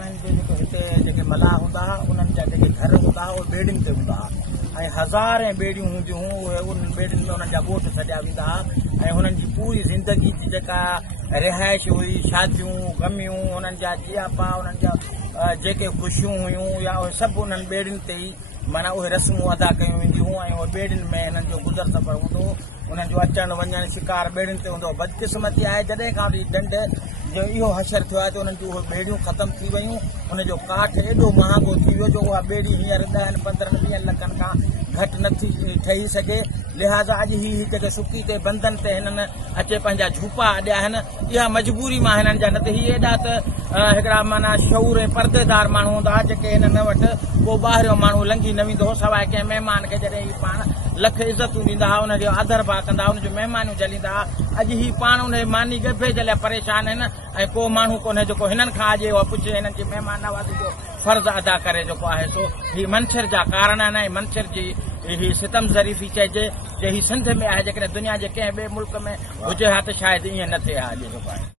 पाणनि जे जेके हिते जेके मलाह हूंदा हुआ उन्हनि जा जेके घर हूंदा हुआ उहे ॿेड़ियुनि ते हूंदा हुआ ऐं हज़ार ॿेड़ियूं हूंदियूं हुयूं उहे उन्हनि ॿेड़ियुनि में उन्हनि जा ॻोठ सॼा वेंदा हुआ ऐं हुननि जी पूरी ज़िंदगी जी जेका रिहाइश हुई शादियूं गमियूं हुननि जा जियापा उन्हनि जा जेके ख़ुशियूं हुयूं या उहे सभु उन्हनि ॿेड़ियुनि ते ई माना उहे रस्मूं अदा कयूं वेंदियूं हुयूं ऐं उहे ॿेड़ियुनि में हिननि जो गुज़र सफ़र हूंदो हो उन्हनि जो अचणु वञणु शिकार ॿेड़ियुनि ते हूंदो हो। बदकिस्मती आहे जॾहिं खां वठी ॾंड जो इहो हशर थियो आहे त उन्हनि जूं उहे ॿेड़ियूं ख़तमु थी वयूं उनजो काठ एॾो महांगो थी वियो जो उहा ॿेड़ी हींअर 10-15-20 लखनि खां घटि नथी ठही सघे। लिहाज़ा अॼु ही जेके सुकी ते बंधन ते हिननि अचे पंहिंजा झूपा अॾिया आहिनि इहा मजबूरी मां हिननि जा न त ही एॾा त हिकिड़ा माना शऊर ऐं परदेदार माण्हू हूंदा जेके हिननि वटि को ॿाहिरियों माण्हू लंघी न वेंदो सवाइ कंहिं महिमान खे जॾहिं ही पाण लख इज़तूं ॾींदा हुआ उनजो आदर भाव कंदा हुआ उनजूं महिमानियूं झलींदा हुआ। अॼु ही पाण उन मानी गभे जे लाइ परेशान आहिनि ऐं को माण्हू कोन्हे जेको हिननि खां अॼु उहो पुछे हिननि जी महिमान नवाज़ी जो फर्ज़ अदा करे जेको आहे सो ही मंछर जा कारण आहिनि ऐं मंछर जी ही सितम ज़रीफ़ी चइजे जे ही सिंध में आहे जेकॾहिं दुनिया जे कंहिं ॿिए मुल्क में हुजे हा त शायदि ईअं न थिए हा अॼु जेको आहे।